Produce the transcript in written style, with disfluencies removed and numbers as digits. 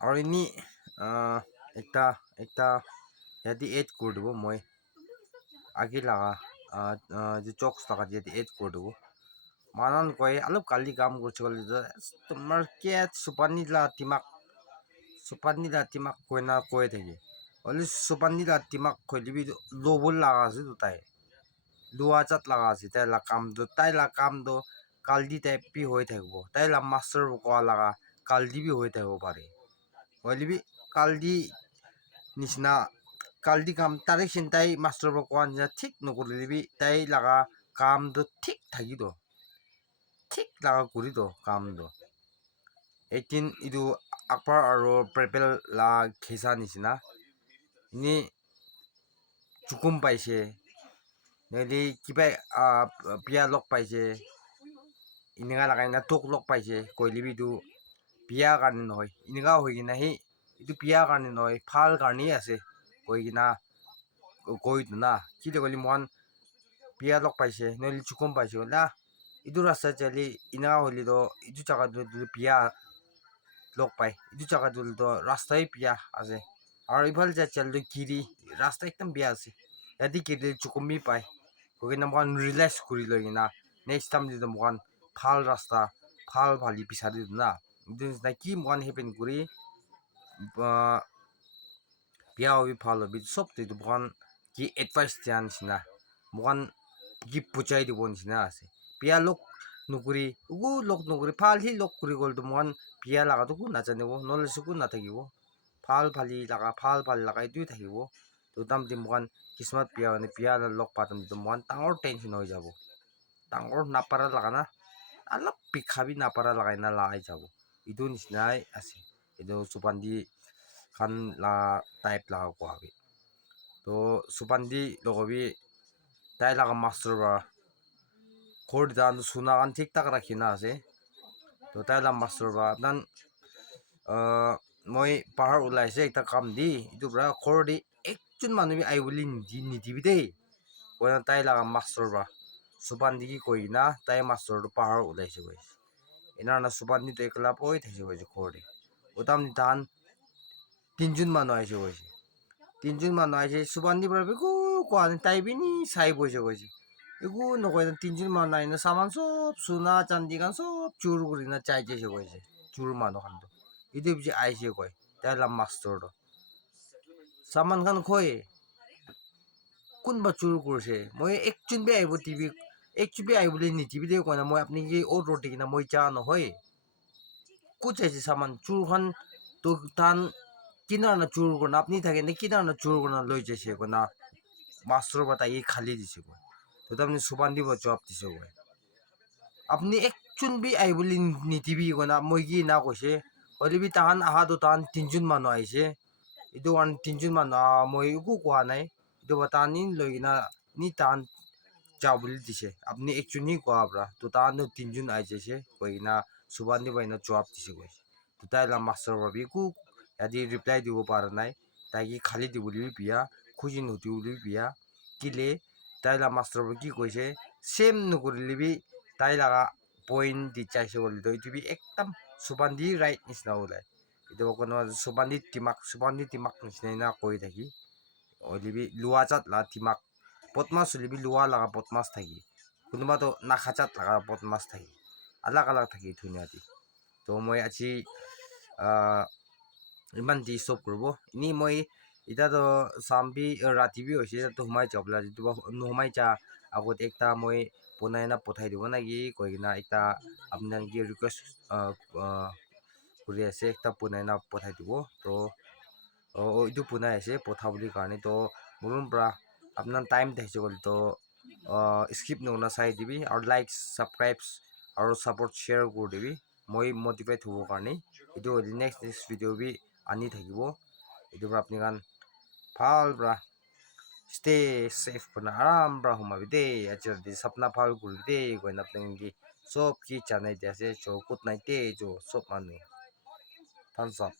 আৰু ইনি একটা ইয়াতে এড কৰি দিব মই আগে লাগা যে চক্স লাগা ইয়াতে এড কৰি দিব মানান কয় অলপ কালি কাম করছে বলে তোমার কে সুপানিলা তিমাক কয় না কয়ে থাকে বলে সুপানিলা তিমাক কই দিবি লবল লাগা আছে তো তাই লুয়া চাত লাগা আছে তাই লা কাম তো কালদি টাইপ বি হয়ে থাকবো তাই লা মাস্টার কোয়া লাগা কালদি বি হয়ে থাকবো পারে বলিবি কালদি নিচিনা কালদি কাম তারে চিন্তাই মাস্টার কোয়া নিচিনা ঠিক নকরিলিবি তাই লাগা কাম তো ঠিক থাকি তো ঠিক লাগা করি তো কাম তো 18 ইটো আকপাৰ আৰু প্ৰেপেল লা খেচা নিচিনা নি চুকুম পাইছে নেলি কিবা বিয়া লগ পাইছে এনেকা লাগাই না তোক লগ পাইছে কইলিবি ইটো বিয়া কাৰণে নহয় এনেকা হৈ কিনা সি ইটো বিয়া কাৰণে নহয় ভাল কাৰণেই আছে কৈ কিনা কৈতো না কি কলি মন বিয়া লগ পাইছে নহলে চুকুম পাইছে না ইটো ৰাস্তা চালি এনেকা হলি তো ইটো জাগাত বিয়া লগ পাই ইটো জাগাত তো রাস্তায় বিয়া আছে আর ইফালে যা চাল গিরি রাস্তা একদম বিয়া আছে ইয়াতে গিরি চুকুমি পায় কইনা মন রিল্যাক্স করি লই কিনা নেক্সট টাইম যদি মন ভাল রাস্তা ভাল ভালি বিচাৰি না ইটো কি মন হেপেন করি বিয়া হবি ভাল হবি সব তো মন কি এডভাইস দিয়া নিচিনা মন কি বুজাই দিব নিচিনা আছে বিয়া লগ নকৰি লগ নকৰি ভাল সি লগ কৰি গ'ল তো মন বিয়া লাগাতো কো নাজানিব নলেজো কো নাথাকিব ভাল ভালি লাগা ভাল লাগা এইটোৱে থাকিব তো দাম দি মন কিছুমান বিয়া লগ পাতাম মন ডাঙৰ টেনশ্যন হৈ যাব ডাঙৰ নাপাৰা লাগা না অলপ পিখাবি নাপাৰা লাগাই না লাগাই যাব এইটো নিচিনাই আছে এইটো সুপান্দি খান লা টাইপ লাগা কোৱাবি তো সুপান্দি লগবি তাই লাগা মাস্টাৰ বা ঘৰ দান সোনা কান ঠিক ঠাক ৰাখি না আছে তো তাই লা মাস্টাৰ বা আপনান মই পাহাৰ ওলাইছে একটা কাম দি এইটো পৰা ঘৰ দি একজন মানুহ আই বুলি নিদিবি দেই কইনা তাই লাগা মাস্টাৰ বা সুপান্দি কি কই না তাই মাস্টাৰটো পাহাৰ ওলাইছে কৈছে এনাৰ সুপান্দি তো একলা পই থাকছে কৈছে ঘৰ দি ওতাম ধান তিনজন মানুহ আহিছে কৈছে তিনজন মানুহ আহিছে সুপান্দি পৰা একো কোৱা নাই তাই বিনি চাই বইছে কৈছে একো নকয় তিনজন মানুহ আহি সামান সব সোনা চান্দি খান সব চুৰ কৰি না চাই যাইছে কৈছে চুৰ মানুহ খান এইটো পিছে আহিছে কয় তাই লা মাস্টাৰটো সামান খান কয় কোনবা চুৰ কৰিছে মই একজন বি আহিব টিভি একজন বি আহিবলৈ নিদিবি দেই কয় না মই আপুনি কি অ'ত ৰ'দ কিনা মই যা নহয় ক'ত চাইছে সামান চুৰ খান তো টান কিনাৰ না চুৰ কৰা আপনি থাকে নে কিনাৰ না চুৰ কৰা লৈ যাইছে কয় না মাস্টাৰ বা তাই খালি দিছে কয় তো আপনি সুপান্দি বা জবাব দিছে কয় আপনি একজন বি আহিবলৈ নিদিবি কয় না মই কি না কৈছে হলিবি তাহান আহাতো তাহান তিনজন মানুহ আহিছে এইটো কাৰণে তিনজন মানুহ মই একো কোৱা নাই এইটো তাহানি লৈ কিনা নি তাহান যাওঁ বুলি দিছে আপুনি একজনেই কোৱা পৰা তো তাহান তিনজন আহি যাইছে কৈ কিনা সুপান্দি বাইনা জবাব দিছে কৈছে তো তাই লা মাস্টাৰ ভাবি একো ইয়াতে ৰিপ্লাই দিব পৰা নাই তাইকি খালি দিবলৈ বিয়া খুজি নুঠিবলৈ বিয়া কিলে তাই লা মাস্টাৰ কি কৈছে সেম নকৰিলিবি তাই লাগা পইণ্ট দি চাইছে বুলি তো এইটো বি একদম সুপান্দি ৰাইট নিচিনা ওলাই এইটো কোনো সুপান্দি টিমাক নিচিনাই না কৈ থাকি হলিবি লুৱা চাত লা টিমাক বদমাছ হলিবি লুৱা লাগা বদমাছ থাকি কোনোবাতো নাখাচাত লাগা বদমাছ থাকি আলাগ আলাগ থাকি ধুনীয়াটি তো মই আজি ইমান দি ষ্টপ কৰিব এনে মই এতিয়াতো চামবি ৰাতিবি হৈছে তো সোমাই যাবলৈ যিটো নোসোমাই যা আগত একটা মই বনাই না পঠাই দিব নাকি কৈ কিনা একটা আপোনাক কি ৰিকুৱেষ্ট কৰি আছে একটা বনাই না পঠাই দিব তো এইটো বনাই আছে পঠাবলৈ কাৰণে তো মোৰ পৰা আপোনাৰ টাইম দেখিছে বুলি তো স্কিপ নকৰা চাই দিবি আৰু লাইক ছাবস্ক্ৰাইব আৰু ছাপোৰ্ট শ্বেয়াৰ কৰি দিবি মই মটিভেট হ'বৰ কাৰণে এইটো নেক্সট ভিডিঅ' বি আনি থাকিব এইটোৰ পৰা আপুনি কাৰণ ভাল পৰা ষ্টে সেফ পৰা আৰাম পৰা সোমাবি দেই আজি সপনা ভাল কৰিবি দেই কৈ না আপুনি চব কি জানাই দিয়া আছে চ' গুড নাইট দেই চ' চব মানুহ থামছ আপ